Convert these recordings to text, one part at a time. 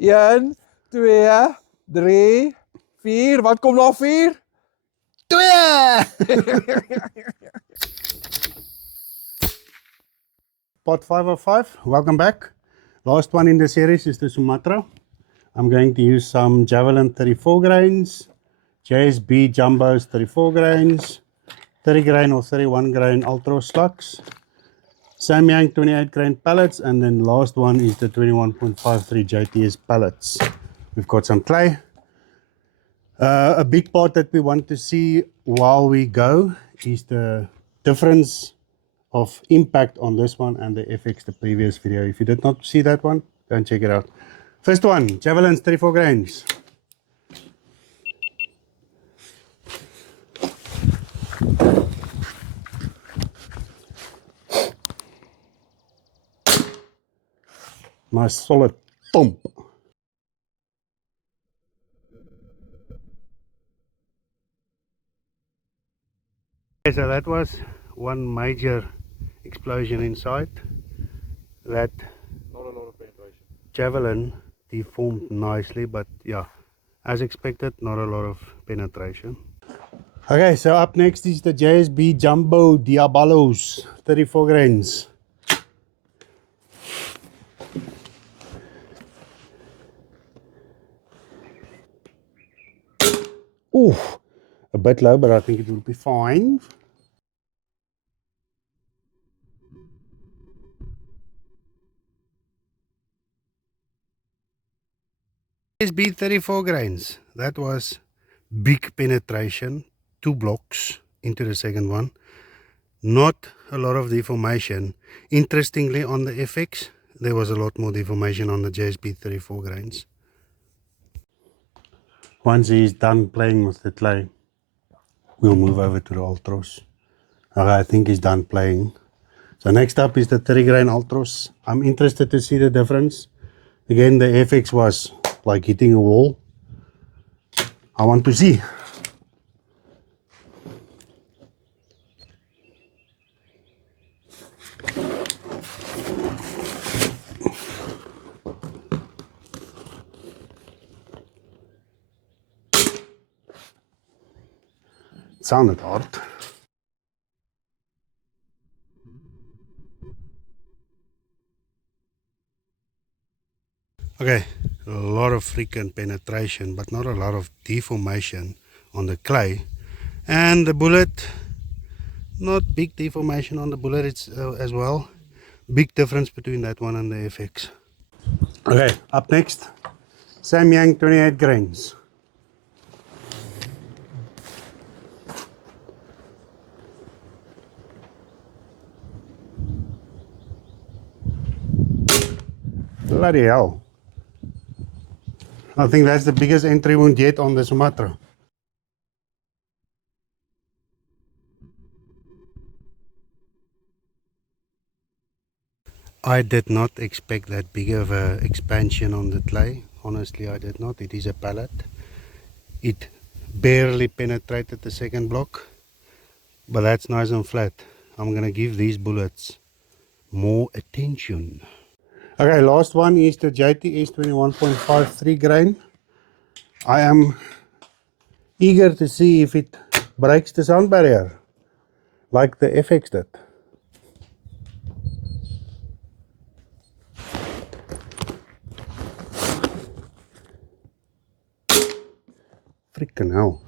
1, 2, 3, 4. Wat komt na 4? 2! Part 505, welcome back. Last one in the series is the Sumatra. I'm going to use some Javelin 34 grains, JSB Jumbo's 34 grains, 30 grain or 31 grain Altaros Slugs, Samyang 28 grain pellets, and then the last one is the 21.53 JTS pellets. We've got some clay. A big part that we want to see while we go is the difference of impact on this one and the FX, the previous video. If you did not see that one, go and check it out. First one, Javelin's 34 grains. Nice solid thump. Okay, so that was one major explosion inside. That Not a lot of penetration. Javelin deformed nicely, but yeah, as expected, not a lot of penetration. Okay, so up next is the JSB Jumbo Diabolos 34 grains. Ooh, a bit low, but I think it will be fine. JSB 34 grains. That was big penetration, 2 blocks into the second one. Not a lot of deformation. Interestingly, on the FX, there was a lot more deformation on the JSB 34 grains. Once he's done playing with the clay, we'll move over to the Altaros. Okay, I think he's done playing. So next up is the 30 grain Altaros. I'm interested to see the difference. Again, the FX was like hitting a wall. I want to see. It sounded hard. Okay, a lot of freaking penetration, but not a lot of deformation on the clay. And the bullet, not big deformation on the bullet as well. Big difference between that one and the FX. Okay, up next, Samyang 28 grains. Bloody hell. I think that's the biggest entry wound yet on the Sumatra. I did not expect that big of an expansion on the clay. Honestly, I did not. It is a pellet. It barely penetrated the second block, but that's nice and flat. I'm gonna give these bullets more attention. Okay, last one is the JTS 21.53 grain. I am eager to see if it breaks the sound barrier like the FX did. Freaking hell.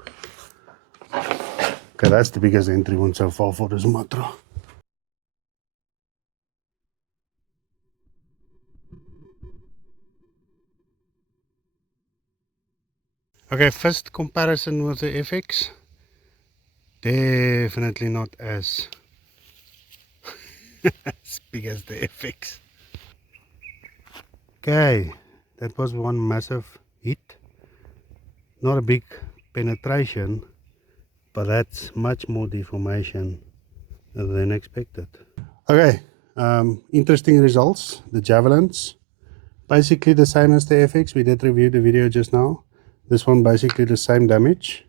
Okay, that's the biggest entry one so far for the Sumatra. Okay, first comparison with the FX. Definitely not as as big as the FX. Okay, that was one massive hit. Not a big penetration, but that's much more deformation than expected. Okay, interesting results. The Javelins, basically the same as the FX. We did review the video just now. This one basically the same damage.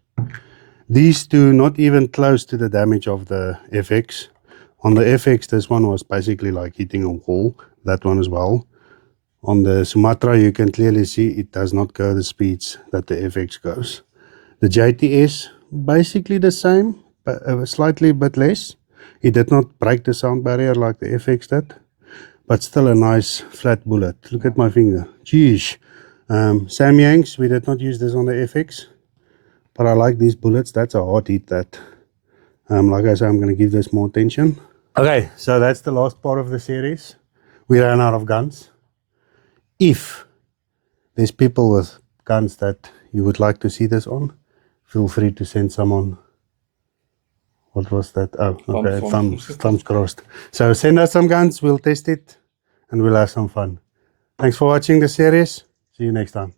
These two not even close to the damage of the FX. On the FX, this one was basically like hitting a wall. That one as well. On the Sumatra, you can clearly see it does not go the speeds that the FX goes. The JTS, basically the same, but slightly bit less. It did not break the sound barrier like the FX did, but still a nice flat bullet. Look at my finger. Jeez. Samyangs, we did not use this on the FX, but I like these bullets. That's a hard hit that. Like I said, I'm going to give this more attention. Okay, so that's the last part of the series. We ran out of guns. If there's people with guns that you would like to see this on, feel free to send someone. What was that? Oh, okay, thumbs crossed. So send us some guns, we'll test it, and we'll have some fun. Thanks for watching the series. See you next time.